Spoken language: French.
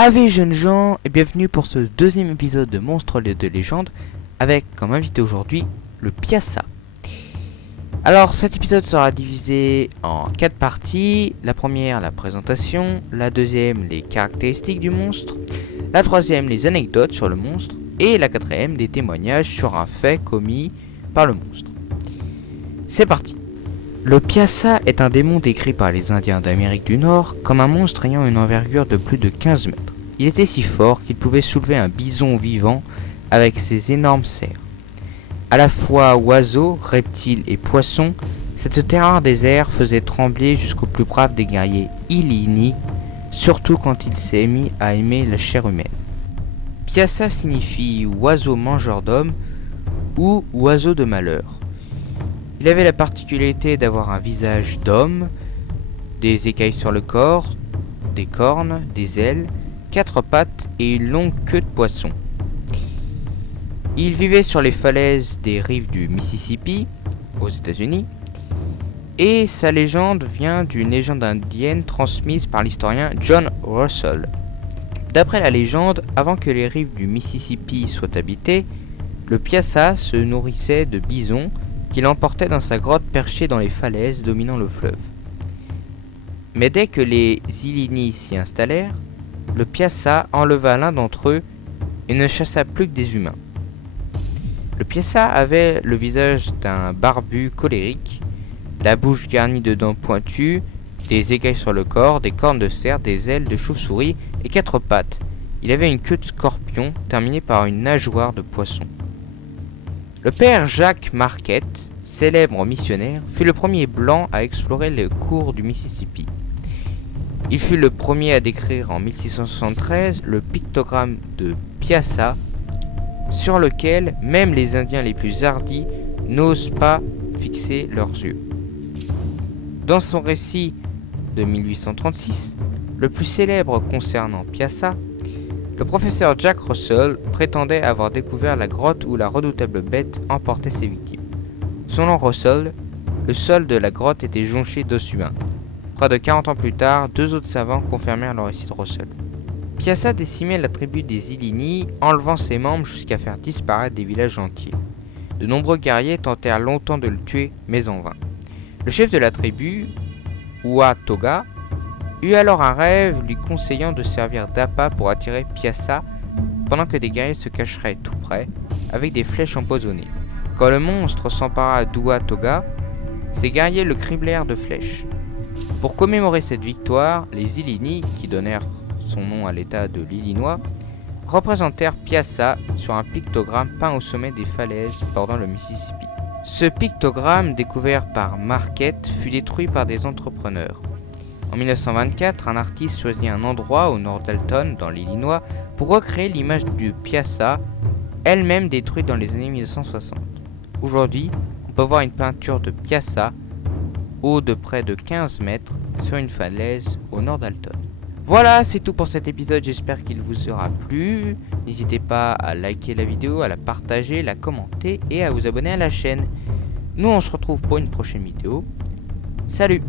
Ave jeunes gens et bienvenue pour ce deuxième épisode de Monstres de légende avec comme invité aujourd'hui le Piassa. Alors cet épisode sera divisé en 4 parties. La première, la présentation, la deuxième, les caractéristiques du monstre, la troisième, les anecdotes sur le monstre et la quatrième, des témoignages sur un fait commis par le monstre. C'est parti. Le Piassa est un démon décrit par les Indiens d'Amérique du Nord comme un monstre ayant une envergure de plus de 15 mètres. Il était si fort qu'il pouvait soulever un bison vivant avec ses énormes serres. À la fois oiseau, reptile et poisson, cette terreur des airs faisait trembler jusqu'aux plus braves des guerriers Illini, surtout quand il s'est mis à aimer la chair humaine. Piassa signifie oiseau mangeur d'hommes ou oiseau de malheur. Il avait la particularité d'avoir un visage d'homme, des écailles sur le corps, des cornes, des ailes, 4 pattes et une longue queue de poisson. Il vivait sur les falaises des rives du Mississippi, aux États-Unis, et sa légende vient d'une légende indienne transmise par l'historien John Russell. D'après la légende, avant que les rives du Mississippi soient habitées, le Piassa se nourrissait de bisons qu'il emportait dans sa grotte perchée dans les falaises dominant le fleuve. Mais dès que les Illini s'y installèrent, le Piassa enleva l'un d'entre eux et ne chassa plus que des humains. Le Piassa avait le visage d'un barbu colérique, la bouche garnie de dents pointues, des écailles sur le corps, des cornes de cerf, des ailes de chauve-souris et 4 pattes. Il avait une queue de scorpion terminée par une nageoire de poisson. Le père Jacques Marquette, célèbre missionnaire, fut le premier blanc à explorer les cours du Mississippi. Il fut le premier à décrire en 1673 le pictogramme de Piassa, sur lequel même les Indiens les plus hardis n'osent pas fixer leurs yeux. Dans son récit de 1836, le plus célèbre concernant Piassa, le professeur Jack Russell prétendait avoir découvert la grotte où la redoutable bête emportait ses victimes. Selon Russell, le sol de la grotte était jonché d'os humains. Près de 40 ans plus tard, 2 autres savants confirmèrent le récit de Russell. Piassa décimait la tribu des Illini, enlevant ses membres jusqu'à faire disparaître des villages entiers. De nombreux guerriers tentèrent longtemps de le tuer, mais en vain. Le chef de la tribu, Oua-Toga, eut alors un rêve lui conseillant de servir d'appât pour attirer Piassa pendant que des guerriers se cacheraient tout près avec des flèches empoisonnées. Quand le monstre s'empara d'Oua-Toga, ses guerriers le criblèrent de flèches. Pour commémorer cette victoire, les Illini, qui donnèrent son nom à l'état de l'Illinois, représentèrent Piassa sur un pictogramme peint au sommet des falaises bordant le Mississippi. Ce pictogramme, découvert par Marquette, fut détruit par des entrepreneurs. En 1924, un artiste choisit un endroit au nord d'Alton, dans l'Illinois, pour recréer l'image du Piassa, elle-même détruite dans les années 1960. Aujourd'hui, on peut voir une peinture de Piassa, haut de près de 15 mètres, sur une falaise au nord d'Alton. Voilà, c'est tout pour cet épisode, j'espère qu'il vous aura plu. N'hésitez pas à liker la vidéo, à la partager, la commenter et à vous abonner à la chaîne. Nous, on se retrouve pour une prochaine vidéo. Salut!